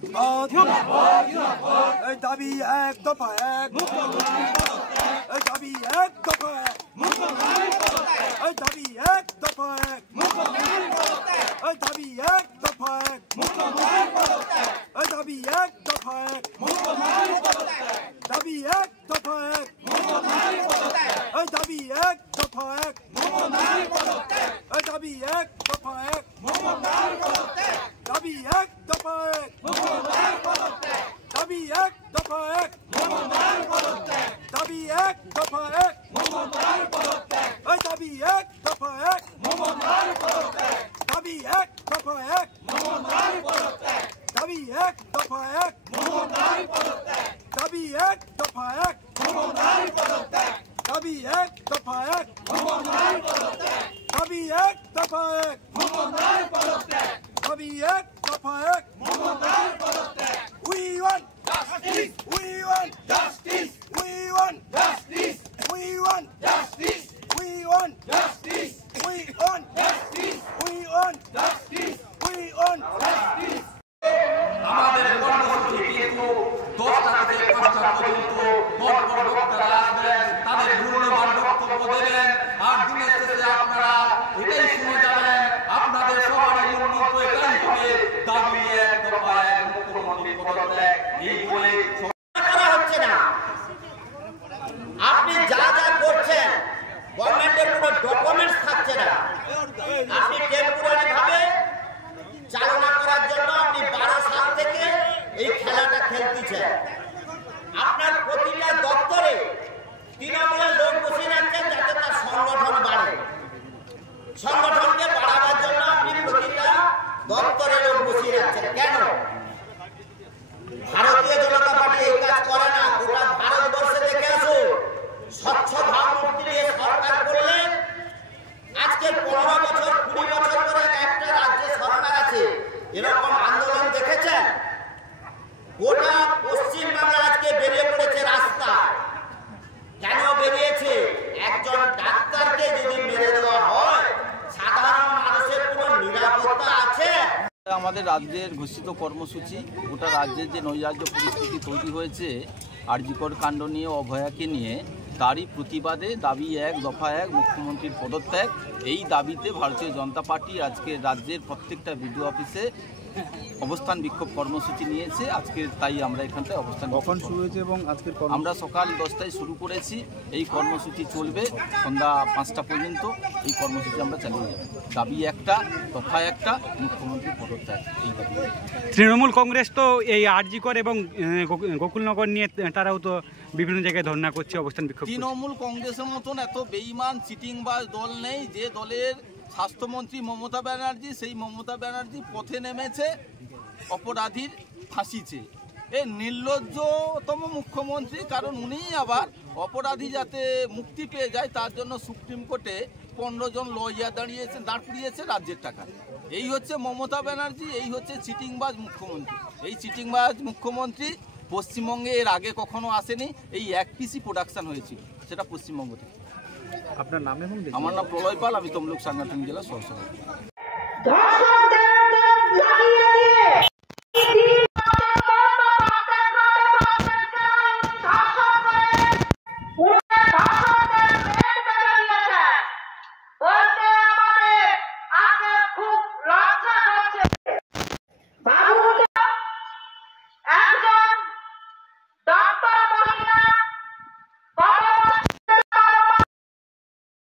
মুর্দাবাদ এই দাবি এক দফা এক, এই দাবি এক দফা এক, এই দাবি এক দফা এক, এই দাবি এক দফা এক, এই দাবি এক দফা এক, দাবি এক দফা এক, এই দাবি এক দফা এক, এই দাবি এক দফা এক, দাবি এক দফা এক, দাবি এক দফা এক, দাবি এক দফা এক, এই দাবি এক দফা এক, দাবি এক দফা এক, দাবি এক দফা এক, দাবি এক দফা এক, দাবি এক দফা এক, দাবি এক দফা এক, দাবি এক দফা এক, we want justice, we want justice, we want justice, we want justice, we want justice, we want justice, we want justice, we want justice. আমাদের কর্মসূচি কিন্তু 10টা থেকে 5টা পর্যন্ত বক্তারা আসবেন, তাদের মূল্যবান বক্তব্য দেবেন, আর দিনের শেষে আপনারা এটাই শুনে যাবেন। আপনাদের সবারই মূলমন্ত্র এটাই হবে, দাবি এক দফা এক, মুখ্যমন্ত্রী পদত্যাগ। এই বলে করা হচ্ছে না। আপনি যা যা করছেন গভর্নমেন্টের কোনো ডকুমেন্টস থাকছে না। আপনি টেম্পোরারি ভাবে চালনা করার জন্য আপনি 12 সাল থেকে এই খেলাটা খেলতেছেন। আপনার প্রতিটা দপ্তরে তৃণমূলের লোক বসে রাখছেন যাতে তার সংগঠন বাড়ে। সংগঠনকে বাড়াবার জন্য আপনি প্রতিটা দপ্তরে লোক বসিয়ে রাখছেন। কেন? ভারতীয় জনতা পার্টি এই কাজ করে না। গোটা ভারতবর্ষে দেখে আসো, স্বচ্ছ ভাবমূর্তি নিয়ে সরকার করলে আজকে 15 বছর 20 বছর পরে একটা রাজ্যে সরকার আছে, এরকম আন্দোলন দেখেছেন? গোটা পশ্চিমবাংলা আজকে বেরিয়ে পড়েছে রাস্তা। কেন বেরিয়েছে? একজন ডাক্তারকে যদি মেরে দেওয়া হয়, সাধারণ মানুষের কোনো নিরাপত্তা আছে? আমাদের রাজ্যের ঘোষিত কর্মসূচি, গোটা রাজ্যের যে নৈরাজ্য পরিস্থিতি তৈরি হয়েছে আরজিকর কাণ্ড নিয়ে, অভয়াকে নিয়ে, তারই প্রতিবাদে দাবি এক দফা এক, মুখ্যমন্ত্রীর পদত্যাগ। এই দাবিতে ভারতীয় জনতা পার্টি আজকে রাজ্যের প্রত্যেকটা বিডিও অফিসে অবস্থান বিক্ষোভ কর্মসূচি নিয়েছে। আজকে তাই আমরা এখানটায় অবস্থান। কখন শুরু হয়েছে এবং আজকের আমরা সকাল 10টায় শুরু করেছি। এই কর্মসূচি চলবে সন্ধ্যা 5টা পর্যন্ত। এই কর্মসূচি আমরা চালিয়ে যাব। দাবি একটা দফা একটা, মুখ্যমন্ত্রী পদত্যাগ। এই দাবি। তৃণমূল কংগ্রেস তো এই আরজিকর এবং গোকুলনগর নিয়ে তারাও তো বিভিন্ন জায়গায় ধর্ণা করছে, অবস্থান বিক্ষোভ। তৃণমূল কংগ্রেসের মতন এত বেঈমান চিটিংবাজ দল নেই যে দলের স্বাস্থ্যমন্ত্রী মমতা ব্যানার্জি, সেই মমতা ব্যানার্জি পথে নেমেছে অপরাধীর ফাঁসিছে। এই নির্লজ্জতম মুখ্যমন্ত্রী, কারণ উনি আবার অপরাধী যাতে মুক্তি পেয়ে যায় তার জন্য সুপ্রিম কোর্টে 15 জন লয়ার দাঁড় করিয়েছে রাজ্যের টাকা। এই হচ্ছে মমতা ব্যানার্জি, এই হচ্ছে চিটিংবাজ মুখ্যমন্ত্রী। এই চিটিংবাজ মুখ্যমন্ত্রী পশ্চিমবঙ্গে এর আগে কখনো আসেনি। এই এক পিসি প্রোডাকশন হয়েছিল, সেটা পশ্চিমবঙ্গ থেকে। আপনার নাম? আমার নাম প্রলয় পাল, আমি তমলুক সাংগঠনিক জেলা সহসভাপতি।